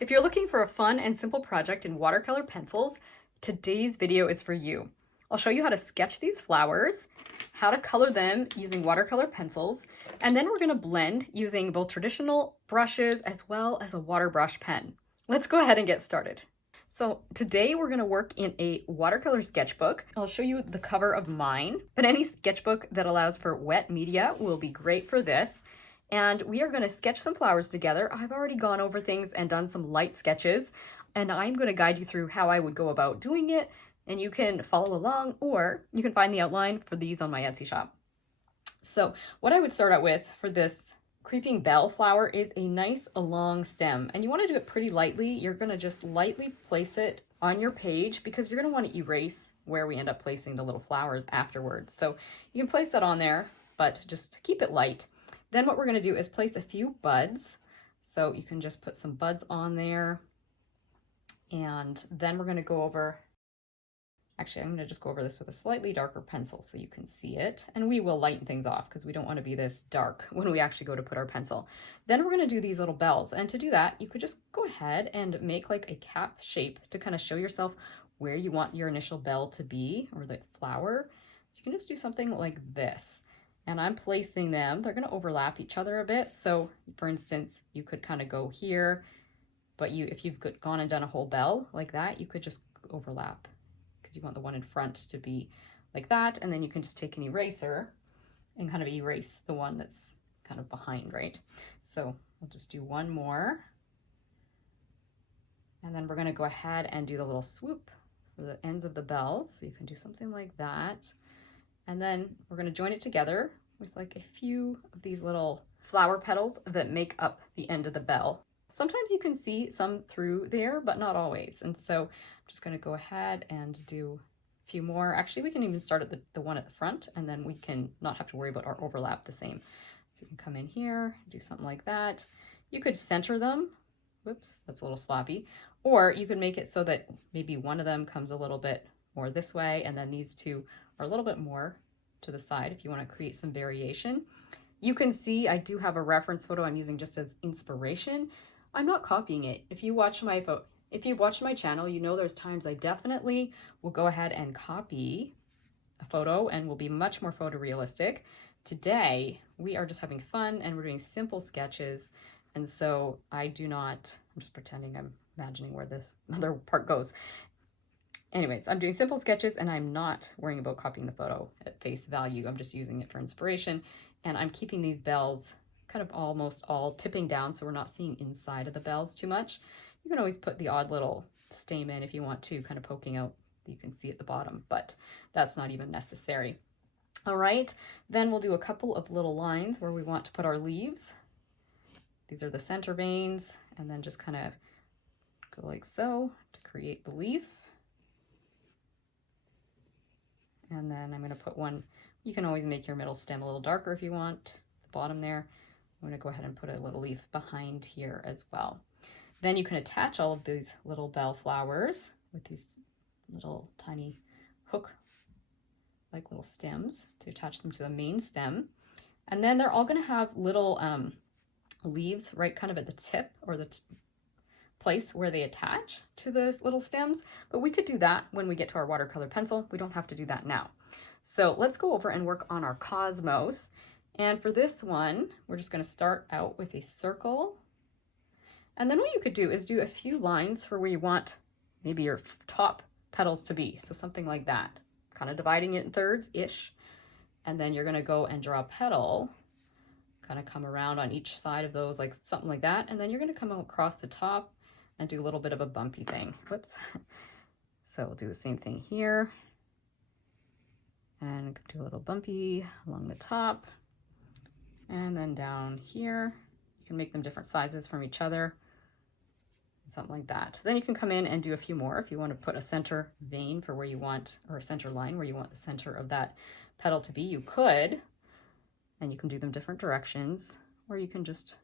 If you're looking for a fun and simple project in watercolor pencils, today's video is for you. I'll show you how to sketch these flowers, how to color them using watercolor pencils, and then we're going to blend using both traditional brushes as well as a water brush pen. Let's go ahead and get started. So today we're going to work in a watercolor sketchbook. I'll show you the cover of mine, but any sketchbook that allows for wet media will be great for this. And we are going to sketch some flowers together. I've already gone over things and done some light sketches, and I'm going to guide you through how I would go about doing it, and you can follow along, or you can find the outline for these on my Etsy shop. So what I would start out with for this creeping bell flower is a nice long stem, and you want to do it pretty lightly. You're going to just lightly place it on your page because you're going to want to erase where we end up placing the little flowers afterwards. So you can place that on there, but just keep it light. Then what we're going to do is place a few buds. So you can just put some buds on there. And then we're going to go over, actually I'm going to just go over this with a slightly darker pencil so you can see it. And we will lighten things off because we don't want to be this dark when we actually go to put our pencil. Then we're going to do these little bells. And to do that, you could just go ahead and make like a cap shape to kind of show yourself where you want your initial bell to be, or the flower. So you can just do something like this. And I'm placing them, they're going to overlap each other a bit. So for instance, you could kind of go here, but if you've gone and done a whole bell like that, you could just overlap because you want the one in front to be like that. And then you can just take an eraser and kind of erase the one that's kind of behind, right? So we'll just do one more. And then we're going to go ahead and do the little swoop for the ends of the bells. So you can do something like that. And then we're going to join it together with like a few of these little flower petals that make up the end of the bell. Sometimes you can see some through there, but not always. And so I'm just going to go ahead and do a few more. Actually, we can even start at the one at the front, and then we can not have to worry about our overlap the same. So you can come in here, do something like that. You could center them. Whoops, that's a little sloppy. Or you could make it so that maybe one of them comes a little bit more this way, and then these two are a little bit more to the side if you want to create some variation. You can see I do have a reference photo I'm using just as inspiration. I'm not copying it. If you've watched my channel, you know there's times I definitely will go ahead and copy a photo and will be much more photorealistic. Today, we are just having fun and we're doing simple sketches. And so I'm just pretending I'm imagining where this other part goes. Anyways, I'm doing simple sketches and I'm not worrying about copying the photo at face value. I'm just using it for inspiration. And I'm keeping these bells kind of almost all tipping down so we're not seeing inside of the bells too much. You can always put the odd little stamen if you want to, kind of poking out, you can see at the bottom, but that's not even necessary. All right, then we'll do a couple of little lines where we want to put our leaves. These are the center veins, and then just kind of go like so to create the leaf. And then I'm going to put one, you can always make your middle stem a little darker if you want, the bottom there. I'm going to go ahead and put a little leaf behind here as well. Then you can attach all of these little bell flowers with these little tiny hook, like little stems to attach them to the main stem. And then they're all going to have little leaves right kind of at the tip or the place where they attach to the little stems, but we could do that when we get to our watercolor pencil. We don't have to do that now. So let's go over and work on our cosmos. And for this one, we're just going to start out with a circle. And then what you could do is do a few lines for where you want maybe your top petals to be. So something like that, kind of dividing it in thirds-ish. And then you're going to go and draw a petal, kind of come around on each side of those, like something like that. And then you're going to come across the top and do a little bit of a bumpy thing. Whoops. So we'll do the same thing here. And do a little bumpy along the top. And then down here. You can make them different sizes from each other. Something like that. Then you can come in and do a few more if you want to put a center vein for where you want, or a center line where you want the center of that petal to be. You could, and you can do them different directions, or you can just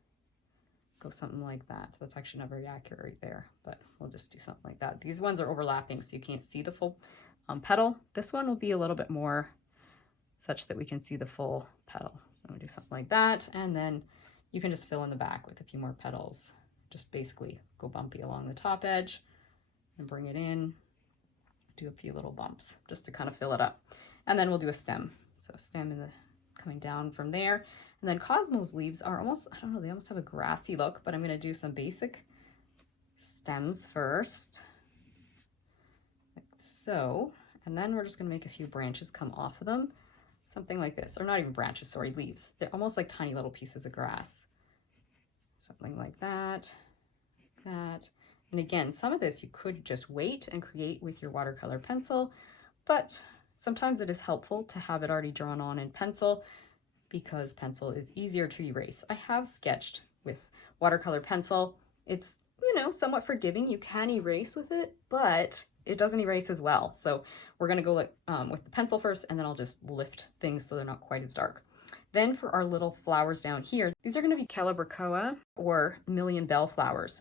go something like that. That's actually not very accurate right there, but we'll just do something like that. These ones are overlapping, so you can't see the full petal. This one will be a little bit more such that we can see the full petal. So I'm gonna do something like that, and then you can just fill in the back with a few more petals, just basically go bumpy along the top edge and bring it in, do a few little bumps just to kind of fill it up. And then we'll do a stem. So stem in the coming down from there. And then Cosmo's leaves are almost, I don't know, they almost have a grassy look, but I'm going to do some basic stems first, like so. And then we're just going to make a few branches come off of them, something like this, or not even branches, sorry, leaves. They're almost like tiny little pieces of grass. Something like that, that. And again, some of this you could just wait and create with your watercolor pencil, but sometimes it is helpful to have it already drawn on in pencil because pencil is easier to erase. I have sketched with watercolor pencil. It's, you know, somewhat forgiving. You can erase with it, but it doesn't erase as well. So we're gonna go with the pencil first, and then I'll just lift things so they're not quite as dark. Then for our little flowers down here, these are gonna be Calibrachoa or Million Bell flowers.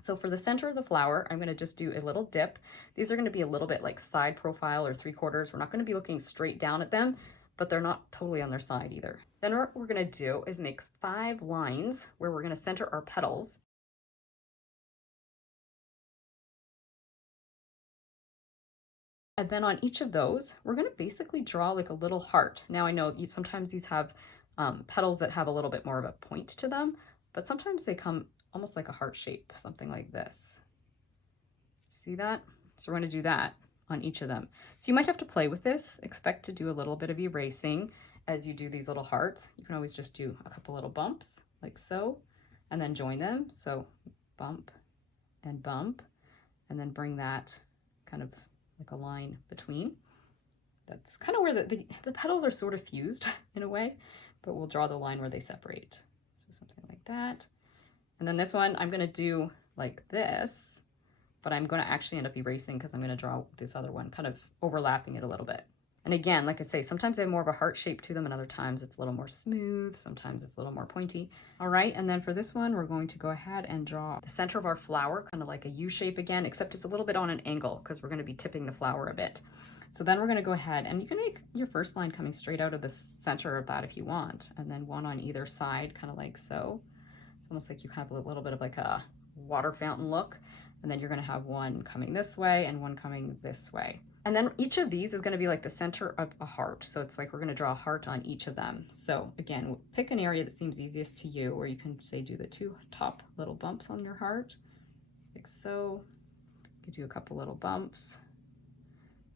So for the center of the flower, I'm gonna just do a little dip. These are gonna be a little bit like side profile or 3/4. We're not gonna be looking straight down at them, but they're not totally on their side either. Then what we're gonna do is make 5 lines where we're gonna center our petals. And then on each of those, we're gonna basically draw like a little heart. Now I know sometimes these have petals that have a little bit more of a point to them, but sometimes they come almost like a heart shape, something like this. See that? So we're gonna do that on each of them. So you might have to play with this. Expect to do a little bit of erasing as you do these little hearts. You can always just do a couple little bumps like so, and then join them. So bump, and then bring that kind of like a line between. That's kind of where the petals are sort of fused in a way, but we'll draw the line where they separate. So something like that. And then this one I'm gonna do like this, but I'm gonna actually end up erasing because I'm gonna draw this other one, kind of overlapping it a little bit. And again, like I say, sometimes they have more of a heart shape to them and other times it's a little more smooth, sometimes it's a little more pointy. All right, and then for this one, we're going to go ahead and draw the center of our flower, kind of like a U shape again, except it's a little bit on an angle because we're gonna be tipping the flower a bit. So then we're gonna go ahead and you can make your first line coming straight out of the center of that if you want, and then one on either side, kind of like so. It's almost like you have a little bit of like a water fountain look, and then you're gonna have one coming this way and one coming this way. And then each of these is gonna be like the center of a heart. So it's like we're gonna draw a heart on each of them. So again, pick an area that seems easiest to you, or you can say do the 2 top little bumps on your heart, like so. You could do a couple little bumps.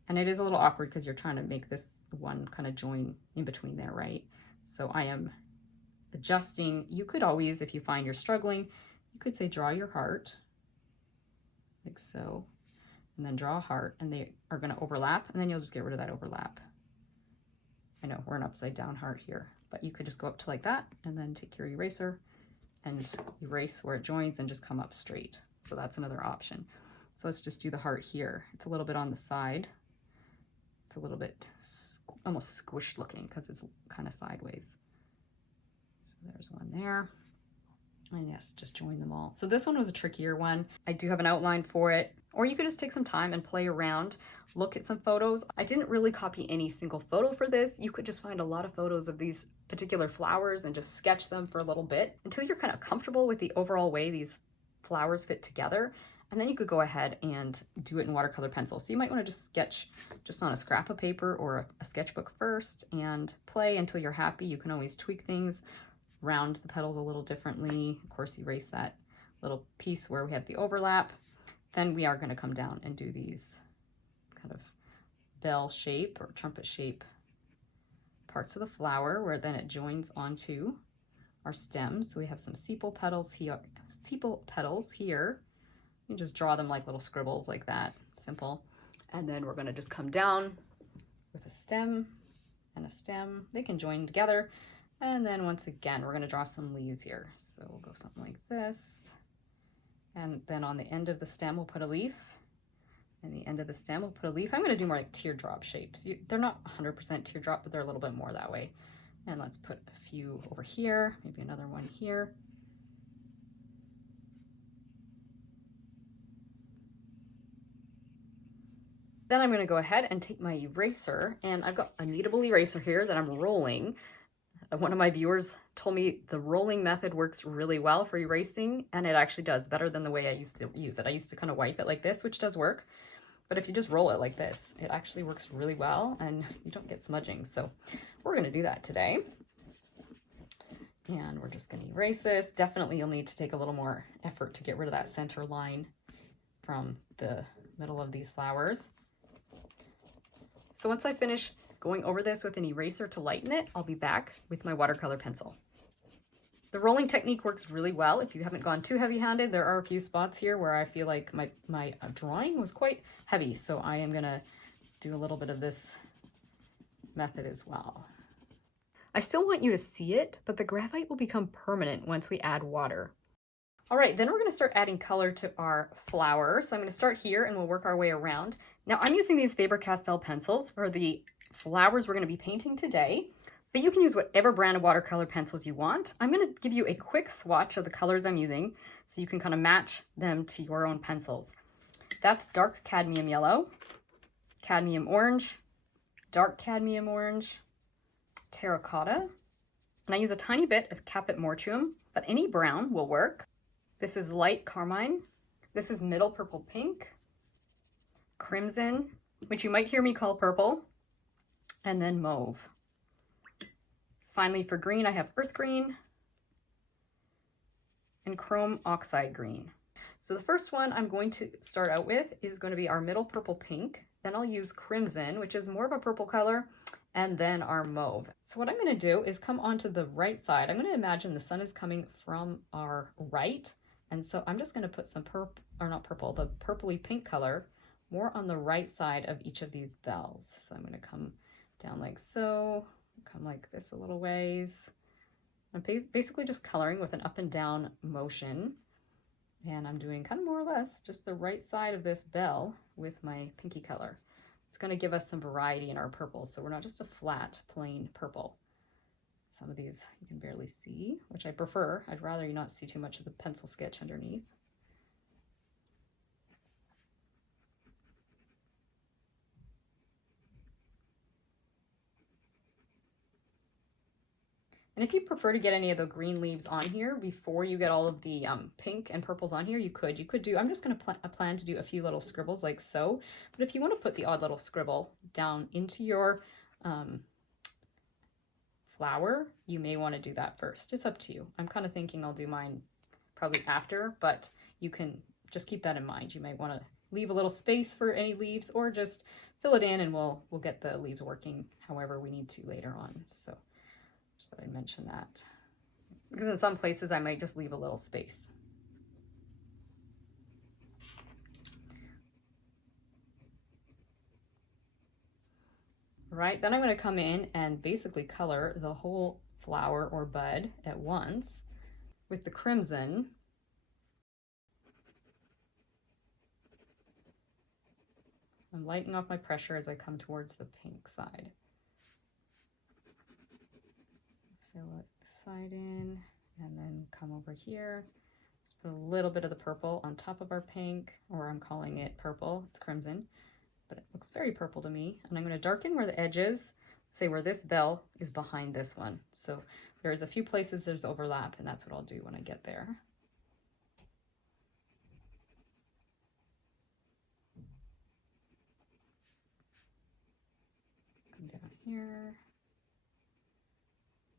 And it is a little awkward because you're trying to make this one kind of join in between there, right? So I am adjusting. You could always, if you find you're struggling, you could say draw your heart, like so, and then draw a heart, and they are going to overlap, and then you'll just get rid of that overlap. I know we're an upside down heart here, but you could just go up to like that, and then take your eraser and erase where it joins and just come up straight. So that's another option. So let's just do the heart here. It's a little bit on the side. It's a little bit almost squished looking because it's kind of sideways. So there's one there. And yes, just join them all. So this one was a trickier one. I do have an outline for it, or you could just take some time and play around, look at some photos. I didn't really copy any single photo for this. You could just find a lot of photos of these particular flowers and just sketch them for a little bit until you're kind of comfortable with the overall way these flowers fit together. And then you could go ahead and do it in watercolor pencil. So you might want to just sketch just on a scrap of paper or a sketchbook first and play until you're happy. You can always tweak things, round the petals a little differently. Of course, erase that little piece where we have the overlap. Then we are going to come down and do these kind of bell shape or trumpet shape parts of the flower where then it joins onto our stem. So we have some sepal petals here. You just draw them like little scribbles like that, simple. And then we're gonna just come down with a stem and a stem. They can join together. And then once again, we're gonna draw some leaves here. So we'll go something like this. And then on the end of the stem, we'll put a leaf. And the end of the stem, we'll put a leaf. I'm gonna do more like teardrop shapes. They're not 100% teardrop, but they're a little bit more that way. And let's put a few over here, maybe another one here. Then I'm going to go ahead and take my eraser, and I've got a kneadable eraser here that I'm rolling. One of my viewers told me the rolling method works really well for erasing, and it actually does, better than the way I used to use it. I used to kind of wipe it like this, which does work, but if you just roll it like this, it actually works really well and you don't get smudging. So we're gonna do that today. And we're just gonna erase this. Definitely you'll need to take a little more effort to get rid of that center line from the middle of these flowers. So once I finish going over this with an eraser to lighten it, I'll be back with my watercolor pencil. The rolling technique works really well if you haven't gone too heavy-handed. There are a few spots here where I feel like my drawing was quite heavy, so I am gonna do a little bit of this method as well. I still want you to see it, but the graphite will become permanent once we add water. All right, then we're gonna start adding color to our flower. So I'm gonna start here and we'll work our way around. Now I'm using these Faber-Castell pencils for the flowers we're gonna be painting today, but you can use whatever brand of watercolor pencils you want. I'm gonna give you a quick swatch of the colors I'm using so you can kind of match them to your own pencils. That's dark cadmium yellow, cadmium orange, dark cadmium orange, terracotta, and I use a tiny bit of Caput Mortuum, but any brown will work. This is light carmine. This is middle purple pink, crimson, which you might hear me call purple, and then mauve. Finally, for green, I have earth green and chrome oxide green. So the first one I'm going to start out with is going to be our middle purple pink. Then I'll use crimson, which is more of a purple color, and then our mauve. So what I'm going to do is come onto the right side. I'm going to imagine the sun is coming from our right. And so I'm just going to put some the purpley pink color more on the right side of each of these bells. So I'm going to come down like so, come like this a little ways. I'm basically just coloring with an up and down motion. And I'm doing kind of more or less just the right side of this bell with my pinky color. It's going to give us some variety in our purples, so we're not just a flat, plain purple. Some of these you can barely see, which I prefer. I'd rather you not see too much of the pencil sketch underneath. And if you prefer to get any of the green leaves on here before you get all of the pink and purples on here, you could do, I'm just going to plan to do a few little scribbles like so. But if you want to put the odd little scribble down into your flower, you may want to do that first. It's up to you. I'm kind of thinking I'll do mine probably after, but you can just keep that in mind. You might want to leave a little space for any leaves or just fill it in and we'll get the leaves working however we need to later on. So just thought I'd mention that. Because in some places I might just leave a little space. All right, then I'm going to come in and basically color the whole flower or bud at once with the crimson. I'm lightening off my pressure as I come towards the pink side. Fill this side in and then come over here. Just put a little bit of the purple on top of our pink, or I'm calling it purple, it's crimson, but it looks very purple to me. And I'm going to darken where the edge is, say where this bell is behind this one. So there's a few places there's overlap, and that's what I'll do when I get there. Come down here,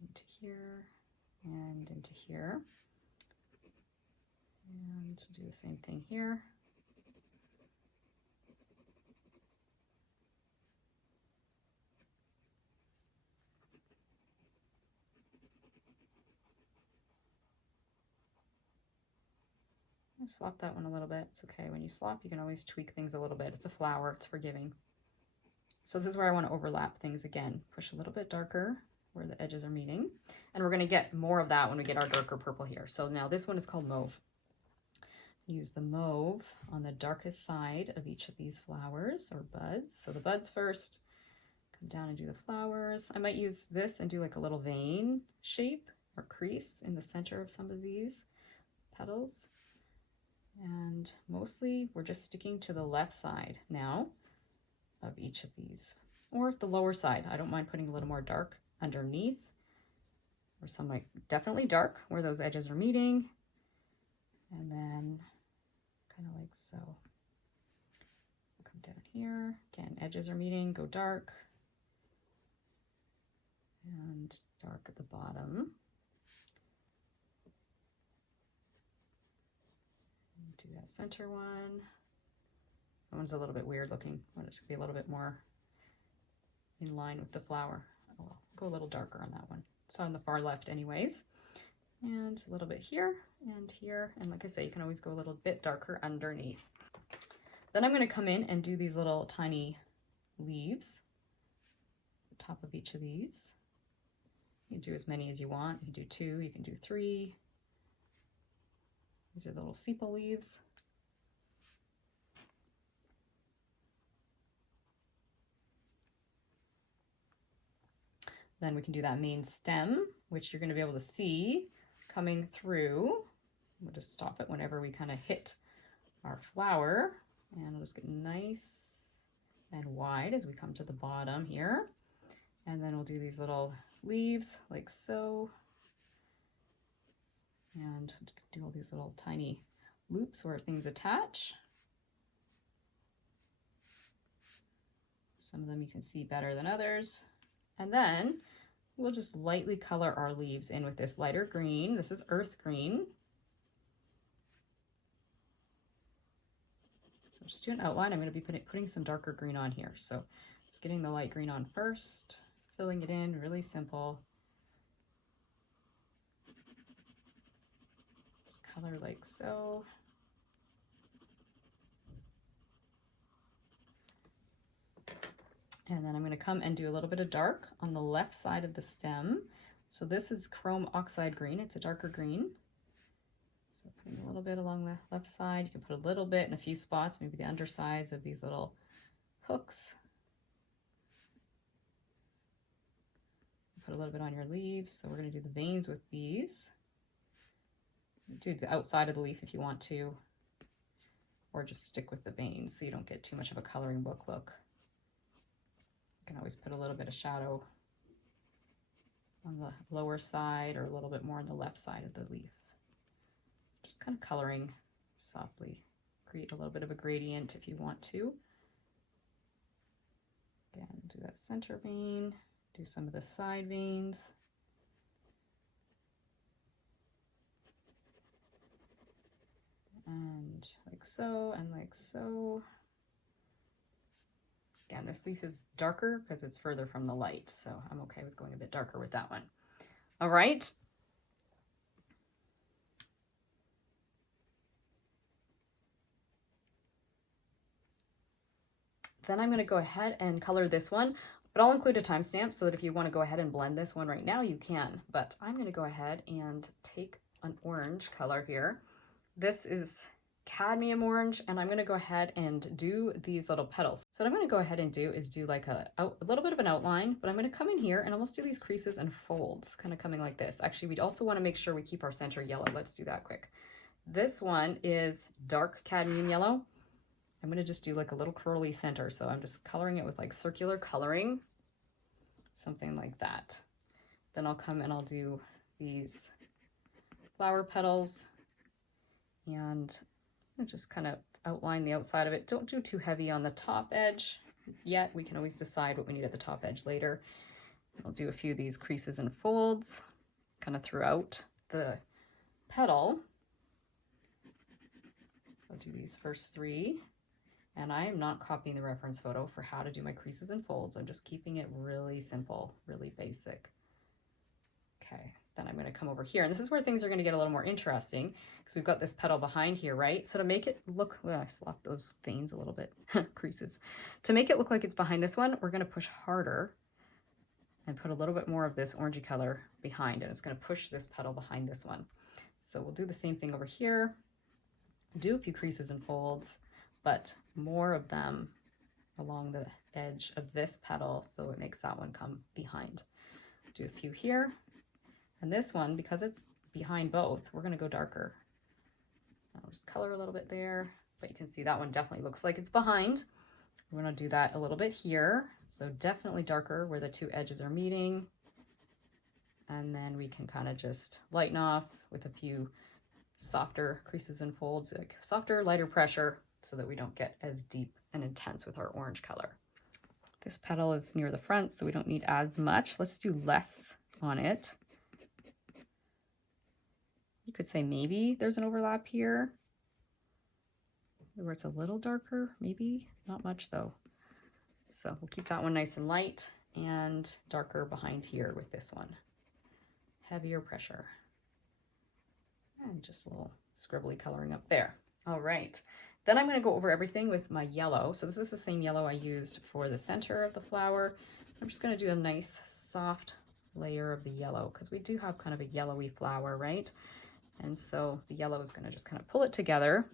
into here, and into here. And do the same thing here. I'll slop that one a little bit. It's okay. When you slop, you can always tweak things a little bit. It's a flower. It's forgiving. So this is where I want to overlap things again. Push a little bit darker where the edges are meeting. And we're going to get more of that when we get our darker purple here. So now this one is called mauve. Use the mauve on the darkest side of each of these flowers or buds. So the buds first, come down and do the flowers. I might use this and do like a little vein shape or crease in the center of some of these petals. And mostly we're just sticking to the left side now of each of these, or the lower side. I don't mind putting a little more dark underneath or some like definitely dark where those edges are meeting. And then kind of like so. Come down here, again, edges are meeting, go dark. And dark at the bottom. Do that center one. That one's a little bit weird looking. I want it to be a little bit more in line with the flower. Oh, well, go a little darker on that one. It's on the far left anyways. And a little bit here and here. And like I say, you can always go a little bit darker underneath. Then I'm going to come in and do these little tiny leaves at the top of each of these. You can do as many as you want. You can do 2, you can do 3. These are the little sepal leaves. Then we can do that main stem, which you're going to be able to see coming through. We'll just stop it whenever we kind of hit our flower. And we'll just get nice and wide as we come to the bottom here. And then we'll do these little leaves like so. And do all these little tiny loops where things attach. Some of them you can see better than others. And then we'll just lightly color our leaves in with this lighter green. This is earth green. So just do an outline. I'm going to be putting some darker green on here. So just getting the light green on first, filling it in, really simple. Just color like so. And then I'm going to come and do a little bit of dark on the left side of the stem. So this is chrome oxide green. It's a darker green. So putting a little bit along the left side. You can put a little bit in a few spots, maybe the undersides of these little hooks. Put a little bit on your leaves. So we're going to do the veins with these. Do the outside of the leaf if you want to, or just stick with the veins so you don't get too much of a coloring book look. You can always put a little bit of shadow on the lower side or a little bit more on the left side of the leaf. Just kind of coloring softly. Create a little bit of a gradient if you want to. Again, do that center vein, do some of the side veins. And like so, and like so. Again, this leaf is darker because it's further from the light, so I'm okay with going a bit darker with that one. All right. Then I'm going to go ahead and color this one, but I'll include a timestamp so that if you want to go ahead and blend this one right now, you can. But I'm going to go ahead and take an orange color here. This is cadmium orange, and I'm going to go ahead and do these little petals. So what I'm going to go ahead and do is do like a little bit of an outline, but I'm going to come in here and almost do these creases and folds, kind of coming like this. Actually, we'd also want to make sure we keep our center yellow. Let's do that quick. This one is dark cadmium yellow. I'm going to just do like a little curly center. So I'm just coloring it with like circular coloring, something like that. Then I'll come and I'll do these flower petals and just kind of outline the outside of it. Don't do too heavy on the top edge yet. We can always decide what we need at the top edge later. I'll do a few of these creases and folds kind of throughout the petal. I'll do these first 3. And I am not copying the reference photo for how to do my creases and folds. I'm just keeping it really simple, really basic. Okay, then I'm going to come over here. And this is where things are going to get a little more interesting because we've got this petal behind here, right? So to make it look, well, I slapped those veins a little bit, creases. To make it look like it's behind this one, we're going to push harder and put a little bit more of this orangey color behind, and it's going to push this petal behind this one. So we'll do the same thing over here. Do a few creases and folds, but more of them along the edge of this petal so it makes that one come behind. Do a few here. And this one, because it's behind both, we're going to go darker. I'll just color a little bit there, but you can see that one definitely looks like it's behind. We're going to do that a little bit here. So definitely darker where the 2 edges are meeting. and then we can kind of just lighten off with a few softer creases and folds, like softer, lighter pressure, so that we don't get as deep and intense with our orange color. This petal is near the front, so we don't need as much. Let's do less on it. You could say maybe there's an overlap here where it's a little darker, maybe, not much though. So we'll keep that one nice and light, and darker behind here with this one. Heavier pressure. And just a little scribbly coloring up there. All right, then I'm going to go over everything with my yellow. So this is the same yellow I used for the center of the flower. I'm just going to do a nice soft layer of the yellow because we do have kind of a yellowy flower, right? And so the yellow is going to just kind of pull it together.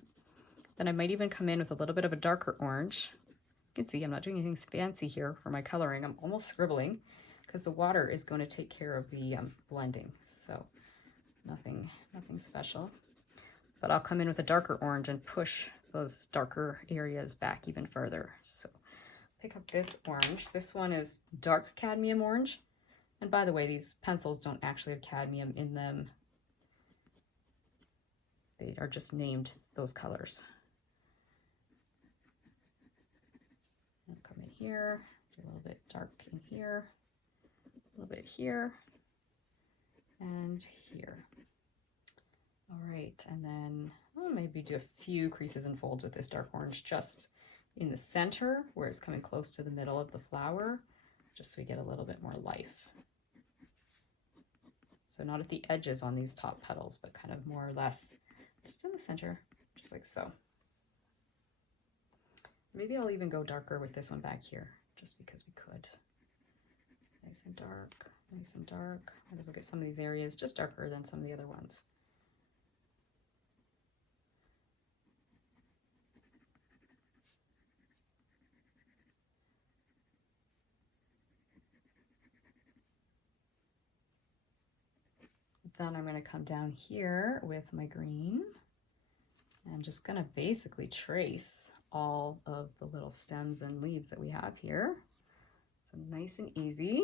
Then I might even come in with a little bit of a darker orange. You can see I'm not doing anything fancy here for my coloring. I'm almost scribbling because the water is going to take care of the blending. So nothing special. But I'll come in with a darker orange and push those darker areas back even further. So pick up this orange. This one is dark cadmium orange. And by the way, these pencils don't actually have cadmium in them. They are just named those colors. I'll come in here, do a little bit dark in here, a little bit here, and here. All right, and then I'll maybe do a few creases and folds with this dark orange just in the center where it's coming close to the middle of the flower, just so we get a little bit more life. So not at the edges on these top petals, but kind of more or less just in the center, just like so. Maybe I'll even go darker with this one back here, just because we could. Nice and dark, nice and dark. Might as well get some of these areas just darker than some of the other ones. Then I'm going to come down here with my green and just going to basically trace all of the little stems and leaves that we have here. So nice and easy.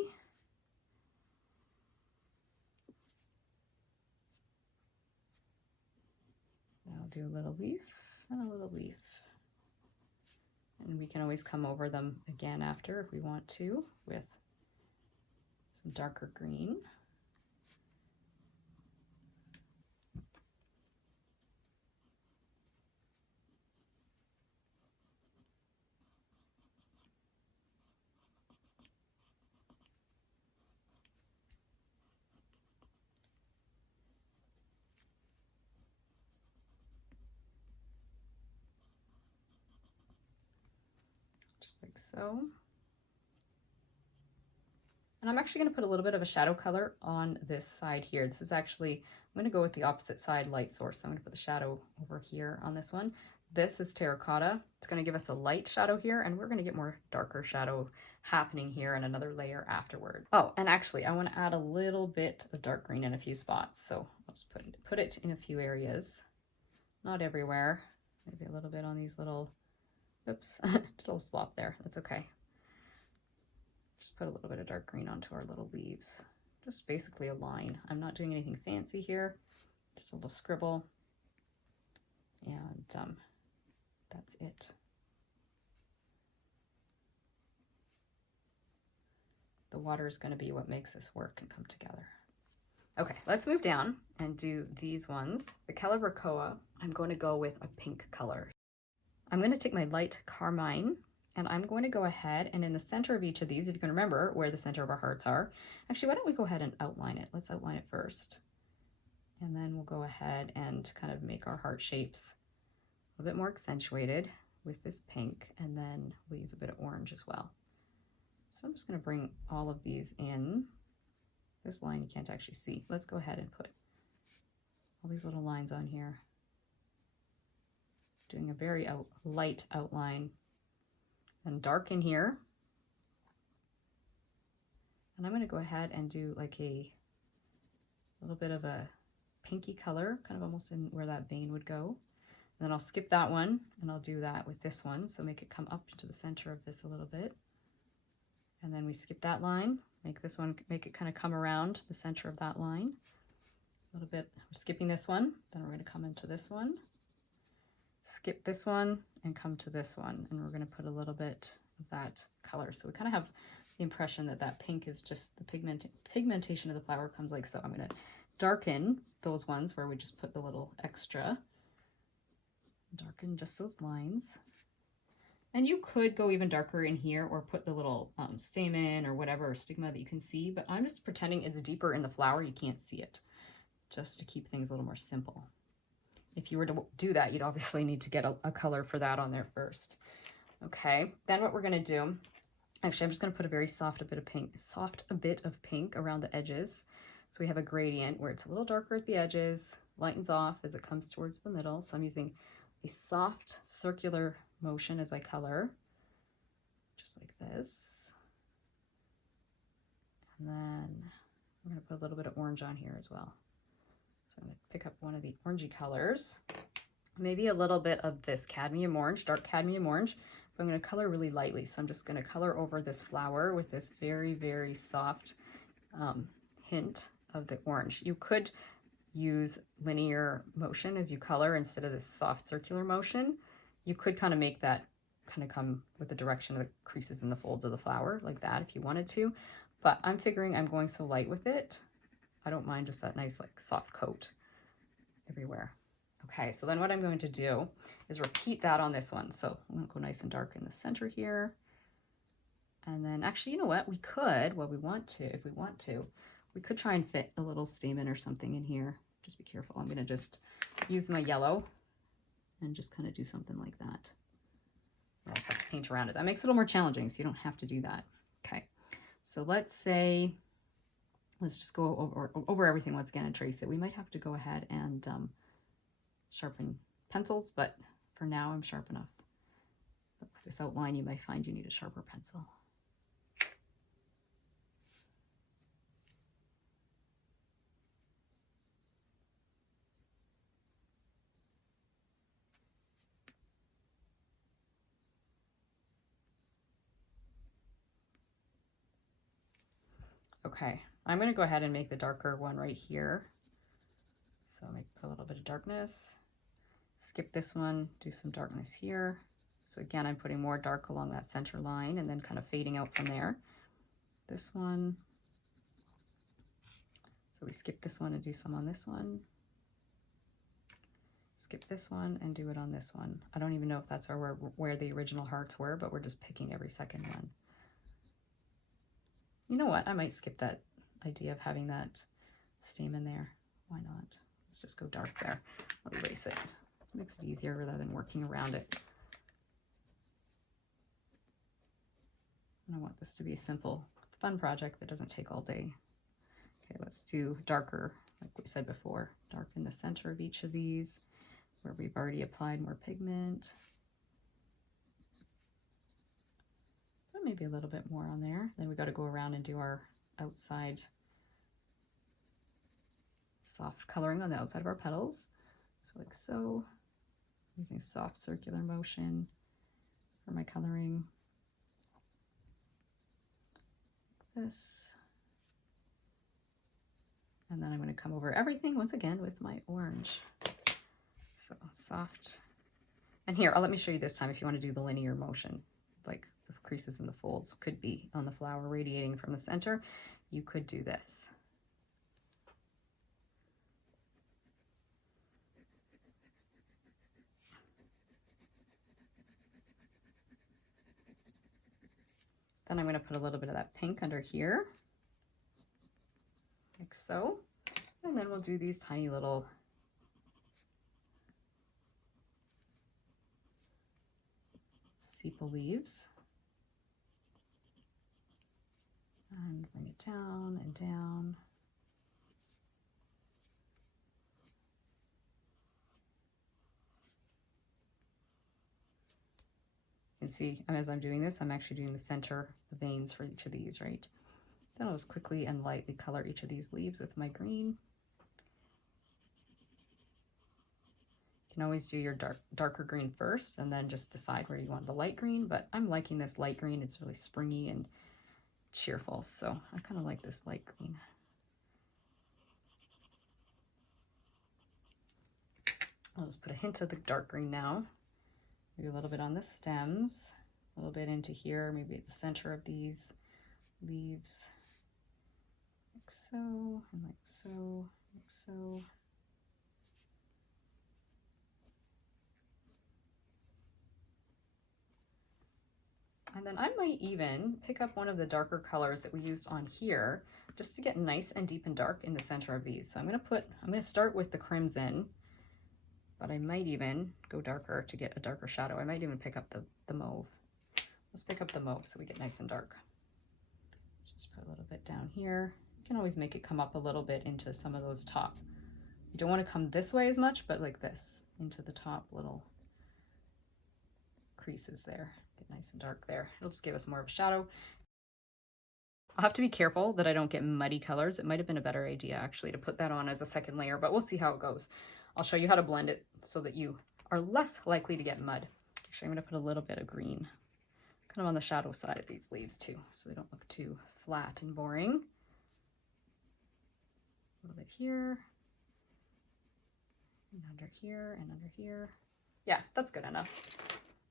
I'll do a little leaf and a little leaf. And we can always come over them again after if we want to with some darker green. Just like so. And I'm actually going to put a little bit of a shadow color on this side here. This is actually, I'm going to go with the opposite side light source. So I'm going to put the shadow over here on this one. This is terracotta. It's going to give us a light shadow here, and we're going to get more darker shadow happening here and another layer afterward. Oh, and actually I want to add a little bit of dark green in a few spots. So I'll just put it in a few areas, not everywhere. Maybe a little bit on these little, oops, little slop there. That's okay. Just put a little bit of dark green onto our little leaves. Just basically a line. I'm not doing anything fancy here. Just a little scribble. And that's it. The water is going to be what makes this work and come together. Okay, let's move down and do these ones. The Calibrachoa, I'm going to go with a pink color. I'm going to take my light carmine, and I'm going to go ahead and in the center of each of these, if you can remember where the center of our hearts are, actually, why don't we go ahead and outline it? Let's outline it first. And then we'll go ahead and kind of make our heart shapes a little bit more accentuated with this pink, and then we'll use a bit of orange as well. So I'm just going to bring all of these in. This line you can't actually see. Let's go ahead and put all these little lines on here. Doing a very light outline and dark in here. And I'm going to go ahead and do like a little bit of a pinky color, kind of almost in where that vein would go. And then I'll skip that one and I'll do that with this one. So make it come up into the center of this a little bit. And then we skip that line Make this one, make it kind of come around the center of that line. A little bit, we're skipping this one, then we're going to come into this one, skip this one, and come to this one. And we're going to put a little bit of that color. So we kind of have the impression that that pink is just the pigmentation of the flower comes like so. I'm going to darken those ones where we just put the little extra. Darken just those lines. And you could go even darker in here or put the little stamen or whatever, or stigma that you can see, but I'm just pretending it's deeper in the flower. You can't see it, just to keep things a little more simple. If you were to do that, you'd obviously need to get a color for that on there first. Okay, then what we're gonna do, actually I'm just gonna put a very soft bit of pink around the edges. So we have a gradient where it's a little darker at the edges, lightens off as it comes towards the middle. So I'm using a soft circular motion as I color, just like this. And then I'm going to put a little bit of orange on here as well. So I'm going to pick up one of the orangey colors, maybe a little bit of this cadmium orange, dark cadmium orange, but I'm going to color really lightly. So I'm just going to color over this flower with this very, very soft hint of the orange. You could use linear motion as you color instead of this soft circular motion. You could kind of make that kind of come with the direction of the creases in the folds of the flower like that if you wanted to, but I'm figuring I'm going so light with it, I don't mind just that nice like soft coat everywhere. Okay, so then what I'm going to do is repeat that on this one. So I'm going to go nice and dark in the center here. And then actually, you know what, we could, if we want to, we could try and fit a little stamen or something in here. Just be careful. I'm going to just use my yellow and just kind of do something like that. You also have to paint around it. That makes it a little more challenging, so you don't have to do that. Okay, so let's just go over everything once again and trace it. We might have to go ahead and sharpen pencils, but for now I'm sharp enough. But with this outline, you might find you need a sharper pencil. Okay, I'm going to go ahead and make the darker one right here. So I put a little bit of darkness, skip this one, do some darkness here. So again, I'm putting more dark along that center line and then kind of fading out from there. This one. So we skip this one and do some on this one. Skip this one and do it on this one. I don't even know if that's where the original hearts were, but we're just picking every second one. You know what? I might skip that idea of having that stamen there. Why not? Let's just go dark there. I'll erase it. It makes it easier rather than working around it. And I want this to be a simple, fun project that doesn't take all day. Okay, let's do darker, like we said before. Darken the center of each of these where we've already applied more pigment. Maybe a little bit more on there. Then we got to go around and do our outside soft coloring on the outside of our petals. So like so, using soft circular motion for my coloring. Like this. And then I'm going to come over everything once again with my orange. So soft. And here, let me show you this time if you want to do the linear motion, like the creases in the folds could be on the flower radiating from the center. You could do this. Then I'm going to put a little bit of that pink under here, like so. And then we'll do these tiny little sepal leaves. And bring it down and down. You can see as I'm doing this, I'm actually doing the center, the veins for each of these, right? Then I'll just quickly and lightly color each of these leaves with my green. You can always do your darker green first and then just decide where you want the light green, but I'm liking this light green. It's really springy and cheerful, so I kind of like this light green. I'll just put a hint of the dark green now. Maybe a little bit on the stems, a little bit into here, maybe at the center of these leaves, like so, and like so, like so. And then I might even pick up one of the darker colors that we used on here just to get nice and deep and dark in the center of these. So I'm gonna start with the crimson, but I might even go darker to get a darker shadow. I might even pick up the mauve. Let's pick up the mauve so we get nice and dark. Just put a little bit down here. You can always make it come up a little bit into some of those top. You don't want to come this way as much, but like this, into the top little creases there. Get nice and dark there. It'll just give us more of a shadow. I'll have to be careful that I don't get muddy colors. It might have been a better idea actually to put that on as a second layer, but we'll see how it goes. I'll show you how to blend it so that you are less likely to get mud. Actually, I'm going to put a little bit of green kind of on the shadow side of these leaves too, so they don't look too flat and boring. A little bit here, and under here, and under here. Yeah, that's good enough.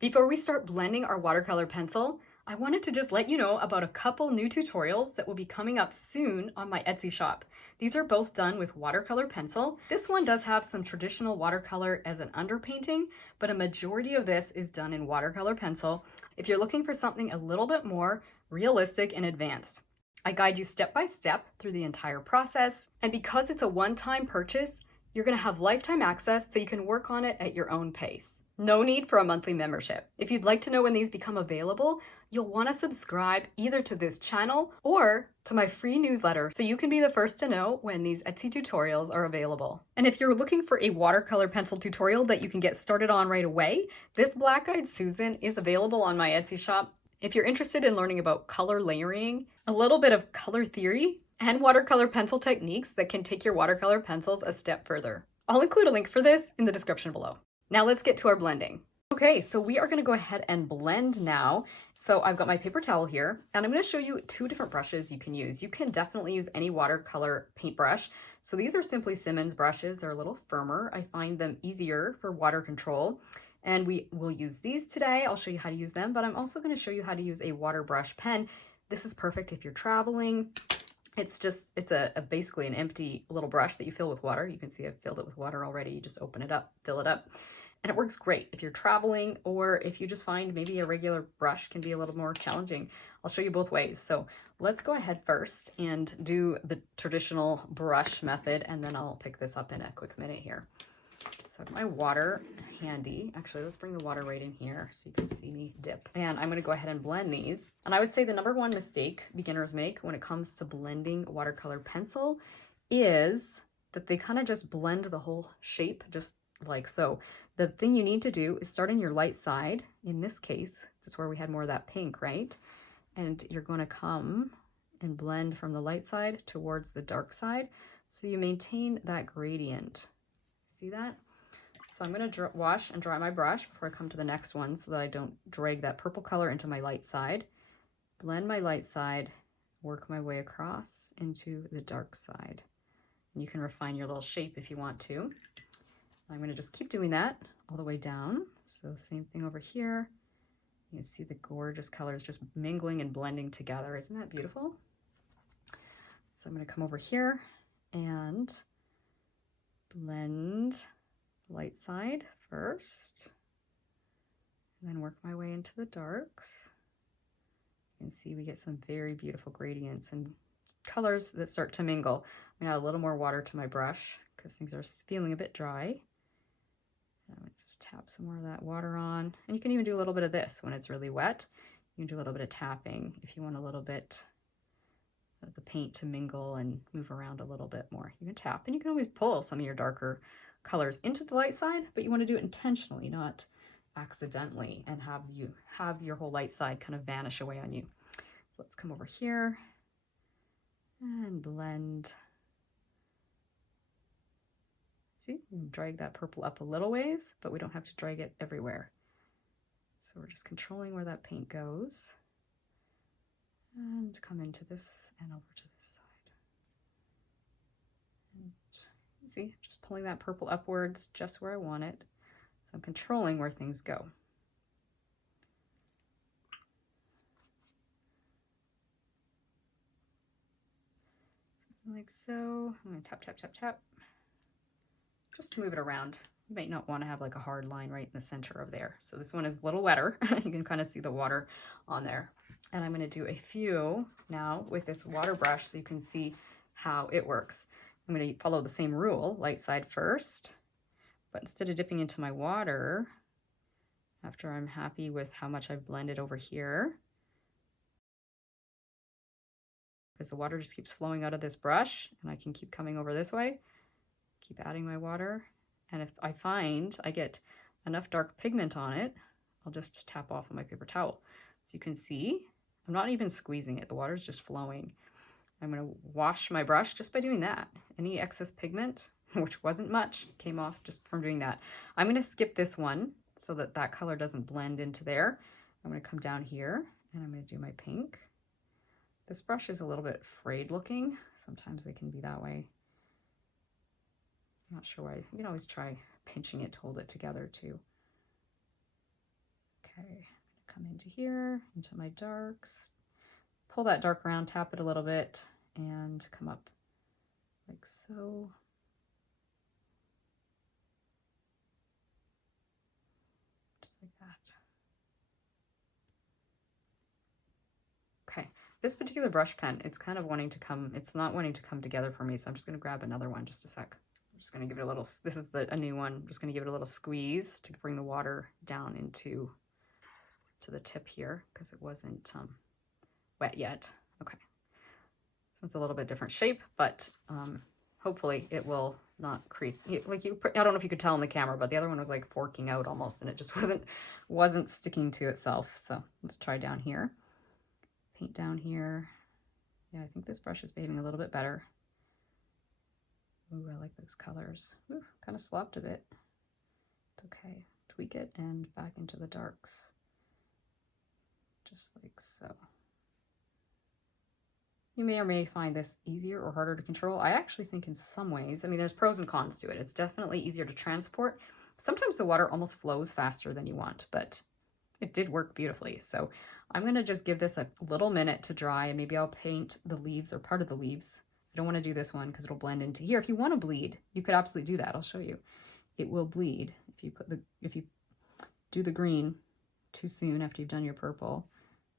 Before we start blending our watercolor pencil, I wanted to just let you know about a couple new tutorials that will be coming up soon on my Etsy shop. These are both done with watercolor pencil. This one does have some traditional watercolor as an underpainting, but a majority of this is done in watercolor pencil if you're looking for something a little bit more realistic and advanced. I guide you step by step through the entire process, and because it's a one-time purchase, you're going to have lifetime access so you can work on it at your own pace. No need for a monthly membership. If you'd like to know when these become available, you'll want to subscribe either to this channel or to my free newsletter so you can be the first to know when these Etsy tutorials are available. And if you're looking for a watercolor pencil tutorial that you can get started on right away, this Black Eyed Susan is available on my Etsy shop. If you're interested in learning about color layering, a little bit of color theory, and watercolor pencil techniques that can take your watercolor pencils a step further. I'll include a link for this in the description below. Now let's get to our blending. Okay, so we are going to go ahead and blend now. So I've got my paper towel here, and I'm going to show you two different brushes you can use. You can definitely use any watercolor paintbrush. So these are Simply Simmons brushes. They're a little firmer. I find them easier for water control. And we will use these today. I'll show you how to use them, but I'm also going to show you how to use a water brush pen. This is perfect if you're traveling. It's basically an empty little brush that you fill with water. You can see I've filled it with water already. You just open it up, fill it up. And it works great if you're traveling or if you just find maybe a regular brush can be a little more challenging. I'll show you both ways. So let's go ahead first and do the traditional brush method, and then I'll pick this up in a quick minute here. So I've got my water handy. Actually, let's bring the water right in here so you can see me dip. And I'm going to go ahead and blend these. And I would say the number one mistake beginners make when it comes to blending watercolor pencil is that they kind of just blend the whole shape just like so. The thing you need to do is start in your light side. In this case, that's where we had more of that pink, right? And you're going to come and blend from the light side towards the dark side so you maintain that gradient. See that? So I'm going to wash and dry my brush before I come to the next one so that I don't drag that purple color into my light side. Blend my light side, work my way across into the dark side. And you can refine your little shape if you want to. I'm going to just keep doing that all the way down. So same thing over here. You can see the gorgeous colors just mingling and blending together. Isn't that beautiful? So I'm going to come over here and blend light side first, and then work my way into the darks. You can see we get some very beautiful gradients and colors that start to mingle. I'm going to add a little more water to my brush because things are feeling a bit dry. I'm going to just tap some more of that water on. And you can even do a little bit of this when it's really wet. You can do a little bit of tapping if you want a little bit of the paint to mingle and move around a little bit more. You can tap, and you can always pull some of your darker colors into the light side, but you want to do it intentionally, not accidentally, and have your whole light side kind of vanish away on you. So let's come over here and blend. See, you can drag that purple up a little ways, but we don't have to drag it everywhere. So we're just controlling where that paint goes. And come into this and over to this side. And see, just pulling that purple upwards just where I want it. So I'm controlling where things go. Something like so. I'm gonna tap, tap, tap, tap. Just to move it around. You might not want to have like a hard line right in the center of there. So this one is a little wetter. You can kind of see the water on there. And I'm going to do a few now with this water brush so you can see how it works. I'm going to follow the same rule, light side first, but instead of dipping into my water, after I'm happy with how much I've blended over here, because the water just keeps flowing out of this brush and I can keep coming over this way, keep adding my water. And if I find I get enough dark pigment on it, I'll just tap off on my paper towel. So you can see, I'm not even squeezing it. The water's just flowing. I'm gonna wash my brush just by doing that. Any excess pigment, which wasn't much, came off just from doing that. I'm gonna skip this one so that that color doesn't blend into there. I'm gonna come down here and I'm gonna do my pink. This brush is a little bit frayed looking. Sometimes they can be that way. I'm not sure why. You can always try pinching it to hold it together too. Okay, I'm gonna come into here, into my darks, pull that dark around, tap it a little bit, and come up like so. Just like that. Okay, this particular brush pen, it's kind of wanting to come, it's not wanting to come together for me, so I'm just gonna grab another one, just a sec. I'm just gonna give it a little, this is a new one, I'm just gonna give it a little squeeze to bring the water down into the tip here, because it wasn't wet yet. Okay, so it's a little bit different shape, but hopefully it will not create, like I don't know if you could tell in the camera, but the other one was like forking out almost, and it just wasn't sticking to itself. So let's try down here. Paint down here. Yeah, I think this brush is behaving a little bit better. Ooh, I like those colors. Ooh, kind of slopped a bit. It's okay. Tweak it and back into the darks. Just like so. You may or may find this easier or harder to control. I actually think in some ways, I mean, there's pros and cons to it. It's definitely easier to transport. Sometimes the water almost flows faster than you want, but it did work beautifully. So I'm gonna just give this a little minute to dry, and maybe I'll paint the leaves or part of the leaves. I don't wanna do this one because it'll blend into here. If you wanna bleed, you could absolutely do that. I'll show you. It will bleed if you do the green too soon after you've done your purple,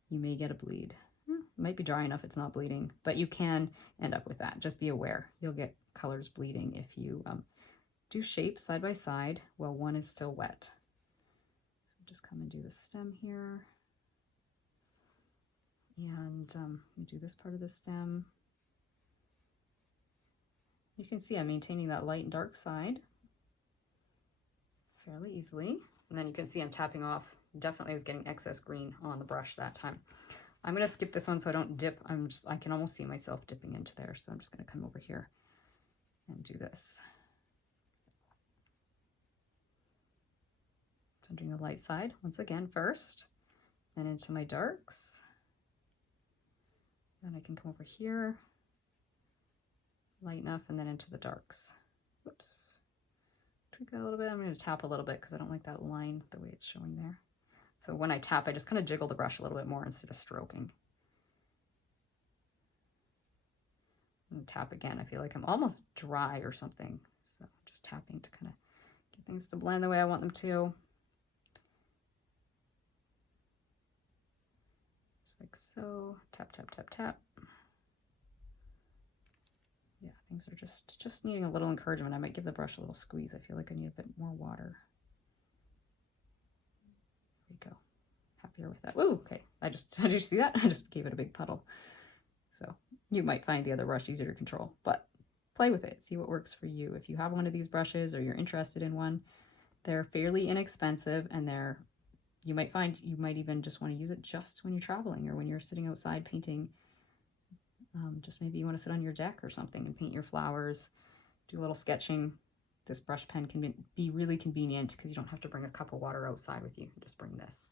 you may get a bleed. It might be dry enough it's not bleeding, but you can end up with that. Just be aware. You'll get colors bleeding if you do shapes side by side while one is still wet. So just come and do the stem here. And you do this part of the stem. You can see I'm maintaining that light and dark side fairly easily. And then you can see I'm tapping off. Definitely was getting excess green on the brush that time. I'm gonna skip this one so I don't dip. I can almost see myself dipping into there. So I'm just gonna come over here and do this. So I'm doing the light side once again first, then into my darks. Then I can come over here, lighten up, and then into the darks. Whoops. Tweak that a little bit. I'm gonna tap a little bit because I don't like that line the way it's showing there. So when I tap, I just kind of jiggle the brush a little bit more instead of stroking. And tap again. I feel like I'm almost dry or something. So just tapping to kind of get things to blend the way I want them to. Just like so. Tap, tap, tap, tap. Yeah, things are just needing a little encouragement. I might give the brush a little squeeze. I feel like I need a bit more water. There we go. Happier with that. Ooh, okay. Did you see that? I just gave it a big puddle. So you might find the other brush easier to control, but play with it. See what works for you. If you have one of these brushes or you're interested in one, they're fairly inexpensive, and you might find you might even just want to use it just when you're traveling or when you're sitting outside painting. Just maybe you want to sit on your deck or something and paint your flowers, do a little sketching. This brush pen can be really convenient because you don't have to bring a cup of water outside with you. Just bring this.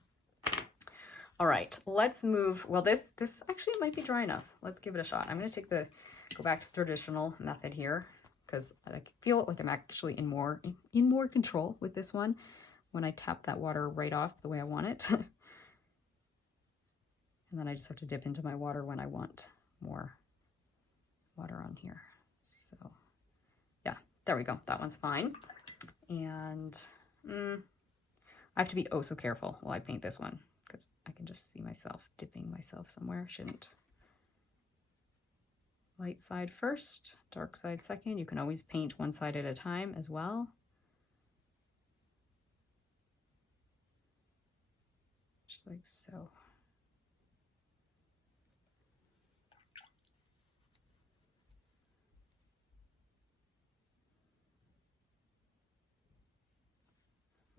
All right, let's move. Well, this actually might be dry enough. Let's give it a shot. I'm going to go back to the traditional method here because I feel like I'm actually in more control with this one when I tap that water right off the way I want it. And then I just have to dip into my water when I want more water on here. So yeah, there we go. That one's fine. And I have to be oh so careful while I paint this one because I can just see myself dipping myself somewhere. Shouldn't. Light side first, dark side second. You can always paint one side at a time as well. Just like so.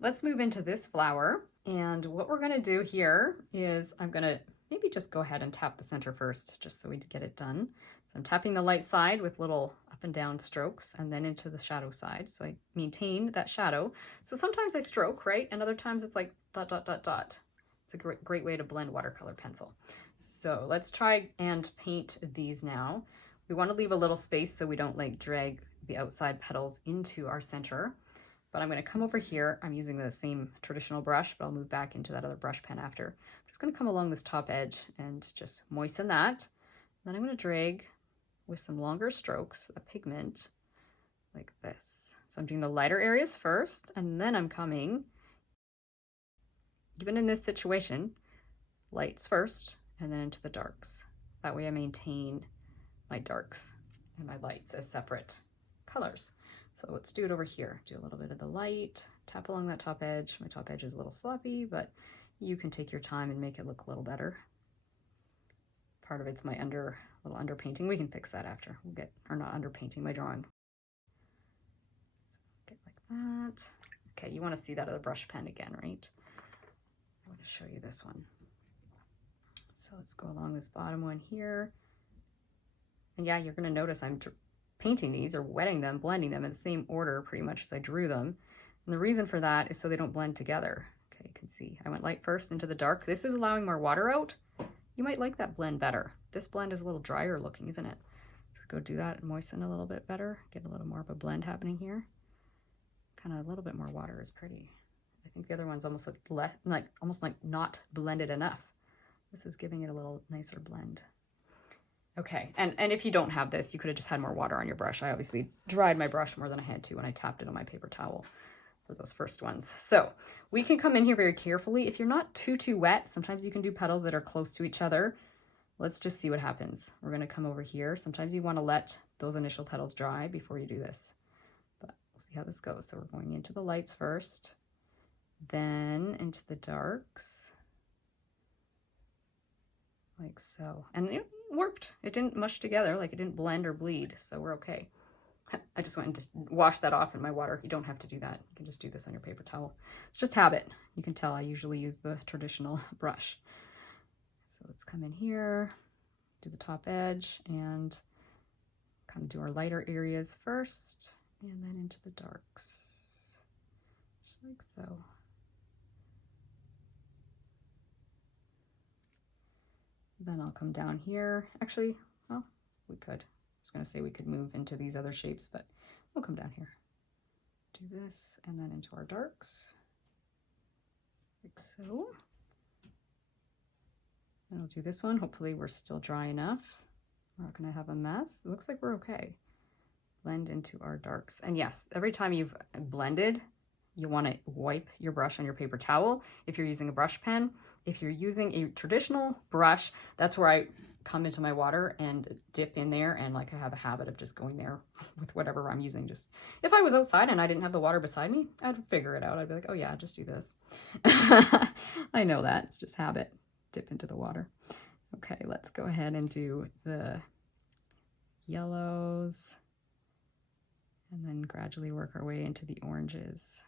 Let's move into this flower. And what we're gonna do here is I'm gonna maybe just go ahead and tap the center first, just so we get it done. So I'm tapping the light side with little up and down strokes and then into the shadow side. So I maintain that shadow. So sometimes I stroke, right? And other times it's like dot, dot, dot, dot. It's a great way to blend watercolor pencil. So let's try and paint these now. We want to leave a little space so we don't like drag the outside petals into our center. But I'm going to come over here. I'm using the same traditional brush, but I'll move back into that other brush pen after. I'm just going to come along this top edge and just moisten that. Then I'm going to drag with some longer strokes, a pigment like this. So I'm doing the lighter areas first, and then I'm coming, even in this situation, lights first, and then into the darks. That way I maintain my darks and my lights as separate colors. So let's do it over here. Do a little bit of the light, tap along that top edge. My top edge is a little sloppy, but you can take your time and make it look a little better. Part of it's my little underpainting. We can fix that after. We'll get, or not underpainting, my drawing. So get like that. Okay, you want to see that other brush pen again, right? I want to show you this one. So let's go along this bottom one here. And yeah, you're going to notice I'm painting these or wetting them, blending them in the same order pretty much as I drew them. And the reason for that is so they don't blend together. Okay, you can see I went light first into the dark. This is allowing more water out. You might like that blend better. This blend is a little drier looking, isn't it? Go do that and moisten a little bit better. Get a little more of a blend happening here. Kind of a little bit more water is pretty. I think the other one's almost almost like not blended enough. This is giving it a little nicer blend. Okay, and if you don't have this, you could have just had more water on your brush. I obviously dried my brush more than I had to when I tapped it on my paper towel for those first ones. So we can come in here very carefully. If you're not too wet, sometimes you can do petals that are close to each other. Let's just see what happens. We're gonna come over here. Sometimes you wanna let those initial petals dry before you do this, but we'll see how this goes. So we're going into the lights first, then into the darks, like so. And it worked. It didn't mush together, like it didn't blend or bleed, so we're okay. I just went and just washed that off in my water. You don't have to do that. You can just do this on your paper towel. It's just habit. You can tell I usually use the traditional brush. So let's come in here, do the top edge, and kind of do our lighter areas first, and then into the darks, just like so. Then I'll come down here. Actually, well, we could. I was going to say we could move into these other shapes, but we'll come down here. Do this and then into our darks, like so. And I'll do this one. Hopefully we're still dry enough. We're not going to have a mess. It looks like we're okay. Blend into our darks. And yes, every time you've blended, you want to wipe your brush on your paper towel if you're using a brush pen. If you're using a traditional brush, that's where I come into my water and dip in there, and like I have a habit of just going there with whatever I'm using. Just if I was outside and I didn't have the water beside me, I'd figure it out. I'd be like, oh yeah, just do this. I know that. It's just habit. Dip into the water. Okay, let's go ahead and do the yellows and then gradually work our way into the oranges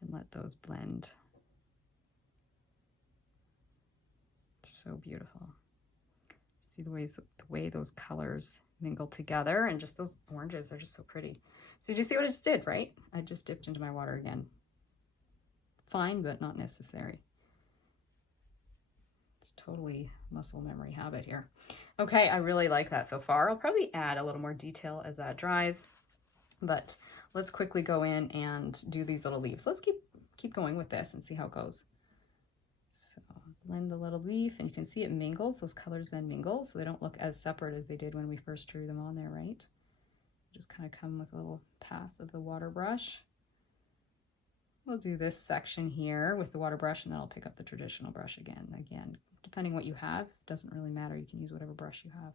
and let those blend. So beautiful. See the way those colors mingle together, and just those oranges are just so pretty. So did you see what I just did, right? I just dipped into my water again. Fine, but not necessary. totally muscle memory habit here. Okay, I really like that so far. I'll probably add a little more detail as that dries, but let's quickly go in and do these little leaves. Let's keep going with this and see how it goes. So blend the little leaf, and you can see it mingles. Those colors then mingle, so they don't look as separate as they did when we first drew them on there, right? Just kind of come with a little path of the water brush. We'll do this section here with the water brush, and then I'll pick up the traditional brush again. Again, depending what you have, doesn't really matter. You can use whatever brush you have.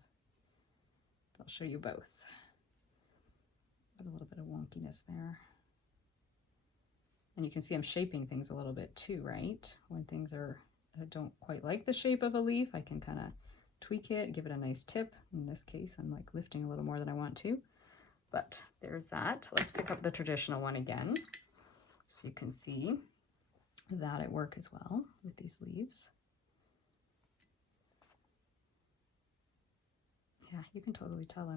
I'll show you both. Got a little bit of wonkiness there. And you can see I'm shaping things a little bit too, right? When things don't quite like the shape of a leaf, I can kind of tweak it, give it a nice tip. In this case, I'm like lifting a little more than I want to. But there's that. Let's pick up the traditional one again, so you can see that at work as well with these leaves. Yeah, you can totally tell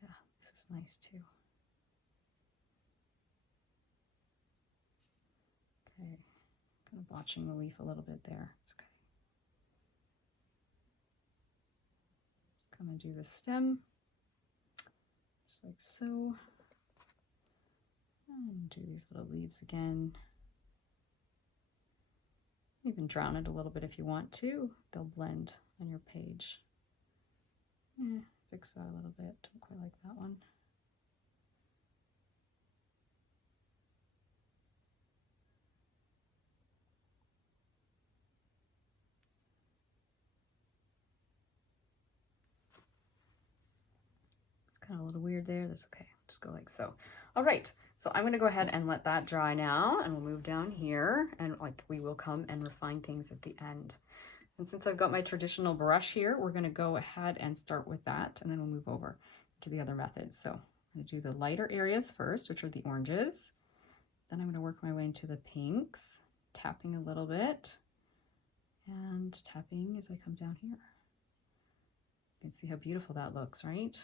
yeah, this is nice too. Okay, kind of botching the leaf a little bit there. It's okay. Come and do the stem, just like so. And do these little leaves again. Even drown it a little bit if you want to. They'll blend on your page. Fix that a little bit. Don't quite like that one. It's kind of a little weird there. That's okay. Just go like so. All right. So I'm going to go ahead and let that dry now, and we'll move down here, and like we will come and refine things at the end. And since I've got my traditional brush here, we're going to go ahead and start with that, and then we'll move over to the other methods. So I'm going to do the lighter areas first, which are the oranges. Then I'm going to work my way into the pinks, tapping a little bit, and tapping as I come down here. You can see how beautiful that looks, right?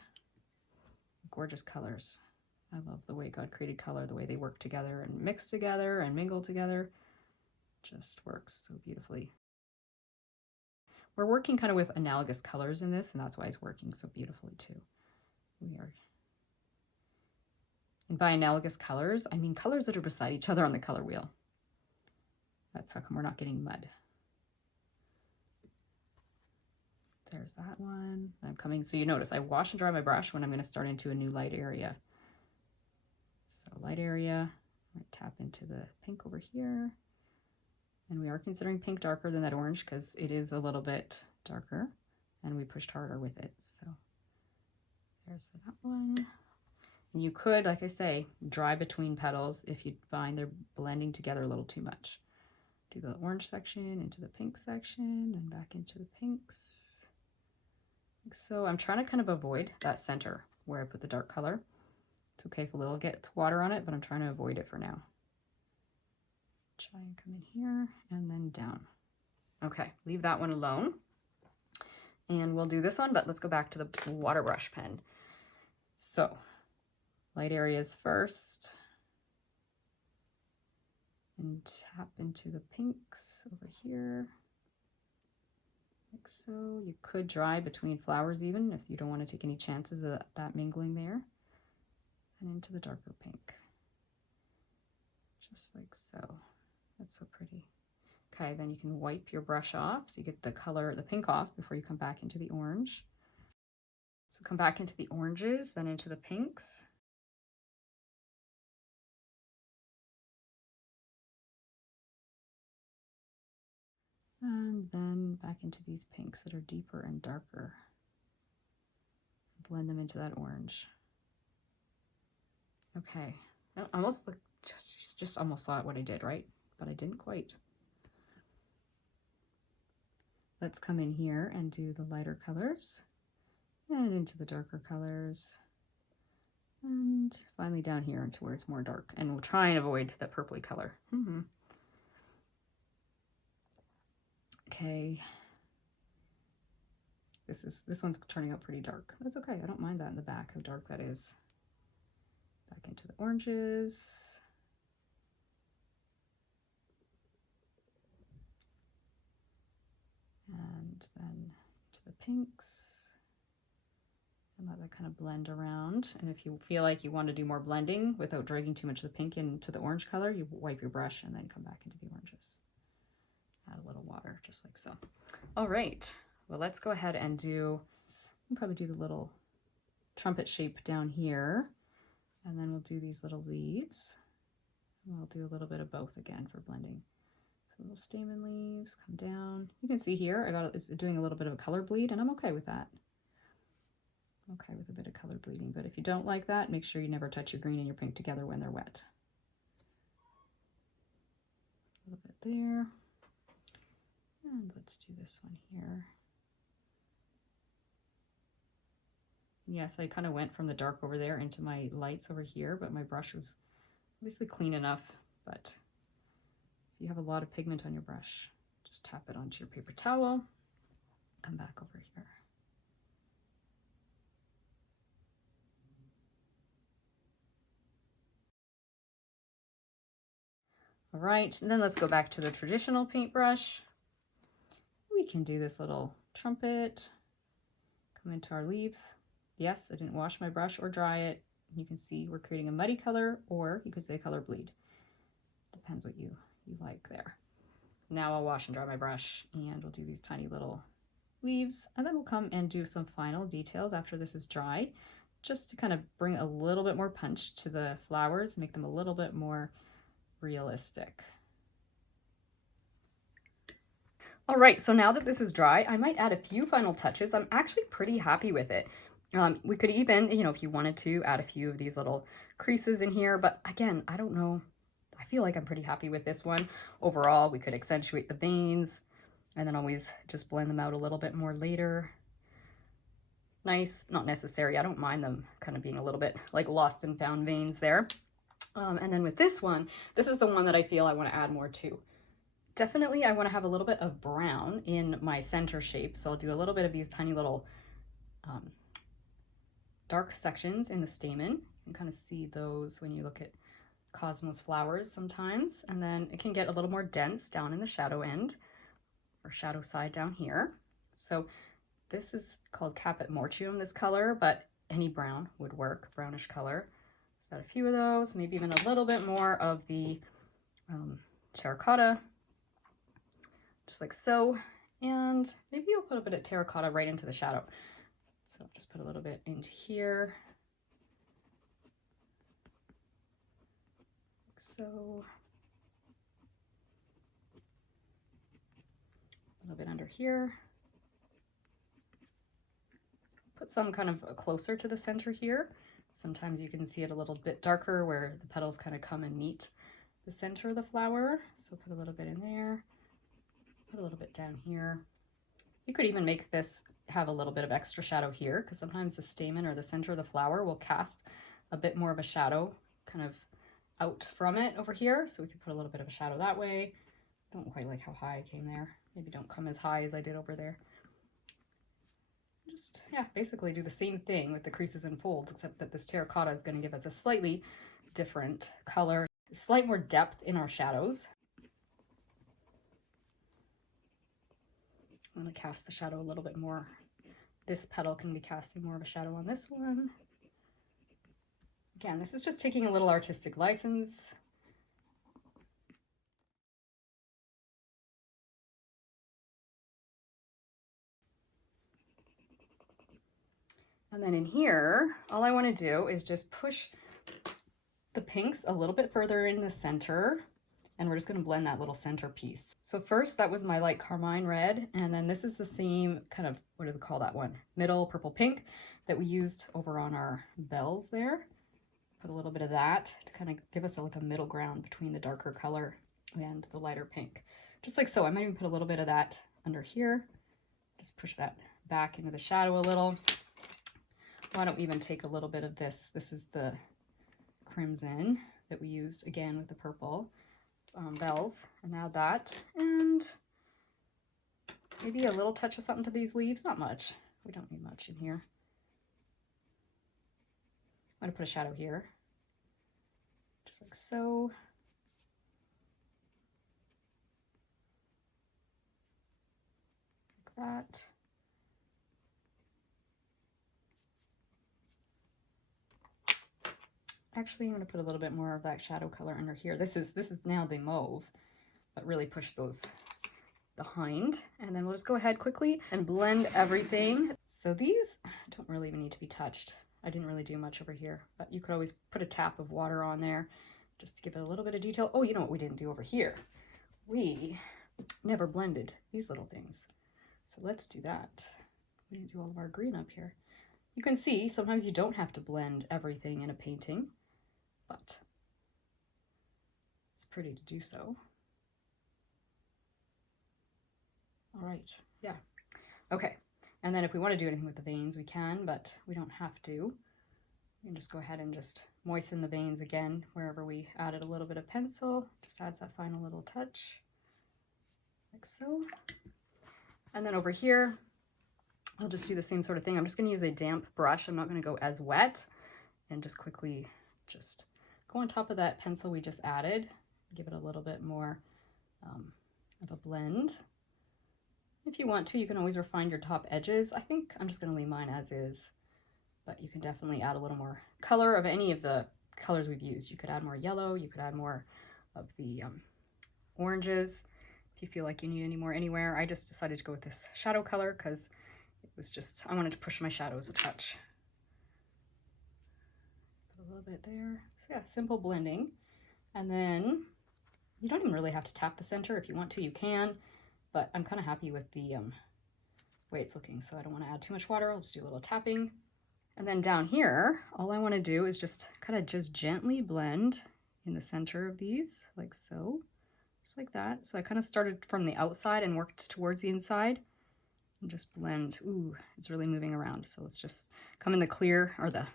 Gorgeous colors. I love the way God created color, the way they work together and mix together and mingle together. Just works so beautifully. We're working kind of with analogous colors in this, and that's why it's working so beautifully too. And by analogous colors, I mean colors that are beside each other on the color wheel. That's how come we're not getting mud. There's that one. I'm coming, so you notice I wash and dry my brush when I'm going to start into a new light area. So light area, I tap into the pink over here. And we are considering pink darker than that orange because it is a little bit darker, and we pushed harder with it. So there's that one. And you could, like I say, dry between petals if you find they're blending together a little too much. Do the orange section into the pink section, then back into the pinks. Like so I'm trying to kind of avoid that center where I put the dark color. It's okay if a little gets water on it, but I'm trying to avoid it for now. Try and come in here and then down. Okay, leave that one alone. And we'll do this one, but let's go back to the water brush pen. So, light areas first. And tap into the pinks over here. Like so. You could dry between flowers even if you don't want to take any chances of that mingling there. And into the darker pink. Just like so. That's so pretty. Okay, then you can wipe your brush off so you get the color, the pink off before you come back into the orange. So come back into the oranges, then into the pinks. And then back into these pinks that are deeper and darker. Blend them into that orange. Okay, I almost look, just almost saw what I did, right? But I didn't quite. Let's come in here and do the lighter colors and into the darker colors. And finally down here into where it's more dark. And we'll try and avoid that purpley color. Okay. This one's turning out pretty dark. That's okay. I don't mind that in the back, how dark that is. Back into the oranges. And then to the pinks, and let that kind of blend around. And if you feel like you want to do more blending without dragging too much of the pink into the orange color, you wipe your brush and then come back into the oranges. Add a little water, just like so. All right, well, let's go ahead and we'll probably do the little trumpet shape down here, and then we'll do these little leaves. And we'll do a little bit of both again for blending. So little stamen leaves come down. You can see here, it's doing a little bit of a color bleed, and I'm okay with that. I'm okay with a bit of color bleeding, but if you don't like that, make sure you never touch your green and your pink together when they're wet. A little bit there. And let's do this one here. Yes, I kind of went from the dark over there into my lights over here, but my brush was obviously clean enough. But if you have a lot of pigment on your brush, just tap it onto your paper towel, come back over here. All right, and then let's go back to the traditional paintbrush. We can do this little trumpet, come into our leaves. Yes, I didn't wash my brush or dry it. You can see we're creating a muddy color, or you could say color bleed. Depends what you like there. Now I'll wash and dry my brush, and we'll do these tiny little leaves, and then we'll come and do some final details after this is dry, just to kind of bring a little bit more punch to the flowers, make them a little bit more realistic. All right, so now that this is dry, I might add a few final touches. I'm actually pretty happy with it. We could even, if you wanted to, add a few of these little creases in here, but again, I don't know. I feel like I'm pretty happy with this one. Overall, we could accentuate the veins and then always just blend them out a little bit more later. Nice, not necessary. I don't mind them kind of being a little bit like lost and found veins there. And then with this one, this is the one that I feel I want to add more to. Definitely, I want to have a little bit of brown in my center shape. So I'll do a little bit of these tiny little dark sections in the stamen. You can kind of see those when you look at Cosmos flowers sometimes. And then it can get a little more dense down in the shadow end or shadow side down here. So this is called Caput Mortuum, this color, but any brown would work, brownish color. So add a few of those, maybe even a little bit more of the terracotta, just like so. And maybe you'll put a bit of terracotta right into the shadow. So just put a little bit into here. Like so. A little bit under here. Put some kind of closer to the center here. Sometimes you can see it a little bit darker where the petals kind of come and meet the center of the flower. So put a little bit in there, put a little bit down here. You could even make this have a little bit of extra shadow here, because sometimes the stamen or the center of the flower will cast a bit more of a shadow kind of out from it over here. So we could put a little bit of a shadow that way. I don't quite like how high I came there. Maybe don't come as high as I did over there. Just, yeah, basically do the same thing with the creases and folds, except that this terracotta is going to give us a slightly different color, slight more depth in our shadows. I'm going to cast the shadow a little bit more. This petal can be casting more of a shadow on this one. Again, this is just taking a little artistic license. And then in here, all I want to do is just push the pinks a little bit further in the center, and we're just going to blend that little center piece. So first, that was my light carmine red, and then this is the same kind of, what do we call that one? Middle purple pink that we used over on our bells there. Put a little bit of that to kind of give us like a middle ground between the darker color and the lighter pink. Just like so. I might even put a little bit of that under here. Just push that back into the shadow a little. Why don't we even take a little bit of this? This is the crimson that we used again with the purple bells, and add that, and maybe a little touch of something to these leaves. Not much. We don't need much in here. I'm going to put a shadow here, just like so. that. Actually, I'm going to put a little bit more of that shadow color under here. This is now the mauve, but really push those behind. And then we'll just go ahead quickly and blend everything. So these don't really even need to be touched. I didn't really do much over here, but you could always put a tap of water on there just to give it a little bit of detail. Oh, you know what we didn't do over here? We never blended these little things. So let's do that. We didn't do all of our green up here. You can see sometimes you don't have to blend everything in a painting, but it's pretty to do so. All right, yeah. Okay, and then if we want to do anything with the veins, we can, but we don't have to. We can just go ahead and just moisten the veins again wherever we added a little bit of pencil. Just adds that final little touch, like so. And then over here, I'll just do the same sort of thing. I'm just going to use a damp brush. I'm not going to go as wet, and just quickly just go on top of that pencil we just added. Give it a little bit more of a blend. If you want to, you can always refine your top edges. I think I'm just going to leave mine as is, but you can definitely add a little more color of any of the colors we've used. You could add more yellow, you could add more of the oranges if you feel like you need any more anywhere. I just decided to go with this shadow color because it was just, I wanted to push my shadows a touch. Put a little bit there. So yeah, simple blending. And then you don't even really have to tap the center. If you want to, you can, but I'm kind of happy with the way it's looking, so I don't want to add too much water. I'll just do a little tapping. And then down here, all I want to do is just kind of just gently blend in the center of these, like so, just like that. So I kind of started from the outside and worked towards the inside and just blend. Ooh, it's really moving around. So let's just come in the clear or the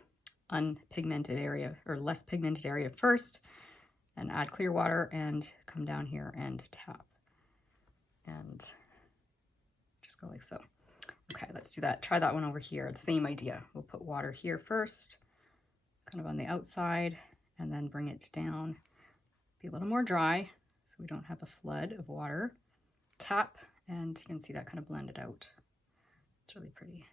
unpigmented area or less pigmented area first and add clear water and come down here and tap and just go like so. Okay, let's do that. Try that one over here. The same idea. We'll put water here first, kind of on the outside, and then bring it down. Be a little more dry so we don't have a flood of water. Tap, and you can see that kind of blended out. It's really pretty.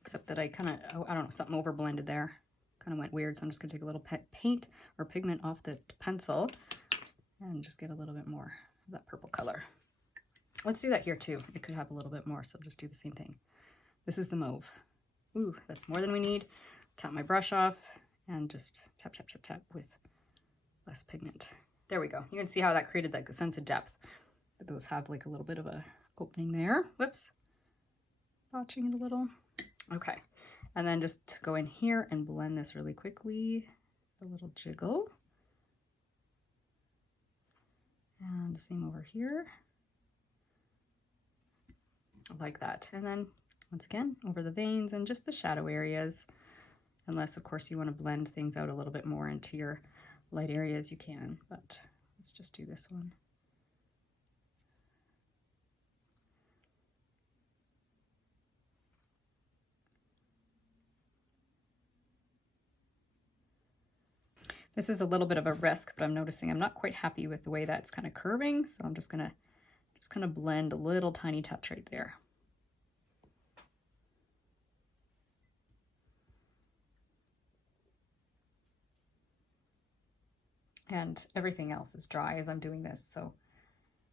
Except that I kind of, oh, I don't know, something over blended there. Kind of went weird, so I'm just going to take a little paint or pigment off the pencil and just get a little bit more of that purple color. Let's do that here too. It could have a little bit more, so I'll just do the same thing. This is the mauve. Ooh, that's more than we need. Tap my brush off and just tap, tap, tap, tap with less pigment. There we go. You can see how that created like a sense of depth. But those have like a little bit of a opening there. Whoops. Botching it a little. Okay. And then just go in here and blend this really quickly. A little jiggle. And the same over here. Like that. And then once again over the veins and just the shadow areas, unless of course you want to blend things out a little bit more into your light areas, you can, but let's just do this one. This is a little bit of a risk, but I'm noticing I'm not quite happy with the way that's kind of curving, so I'm just gonna kind of blend a little tiny touch right there. And everything else is dry as I'm doing this, so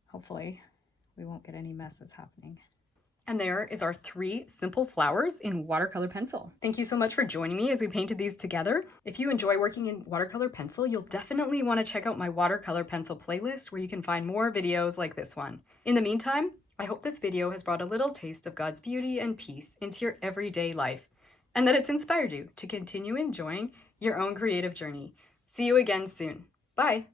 hopefully we won't get any messes happening. And there is our 3 simple flowers in watercolor pencil. Thank you so much for joining me as we painted these together. If you enjoy working in watercolor pencil, you'll definitely want to check out my watercolor pencil playlist where you can find more videos like this one. In the meantime, I hope this video has brought a little taste of God's beauty and peace into your everyday life, and that it's inspired you to continue enjoying your own creative journey. See you again soon. Bye.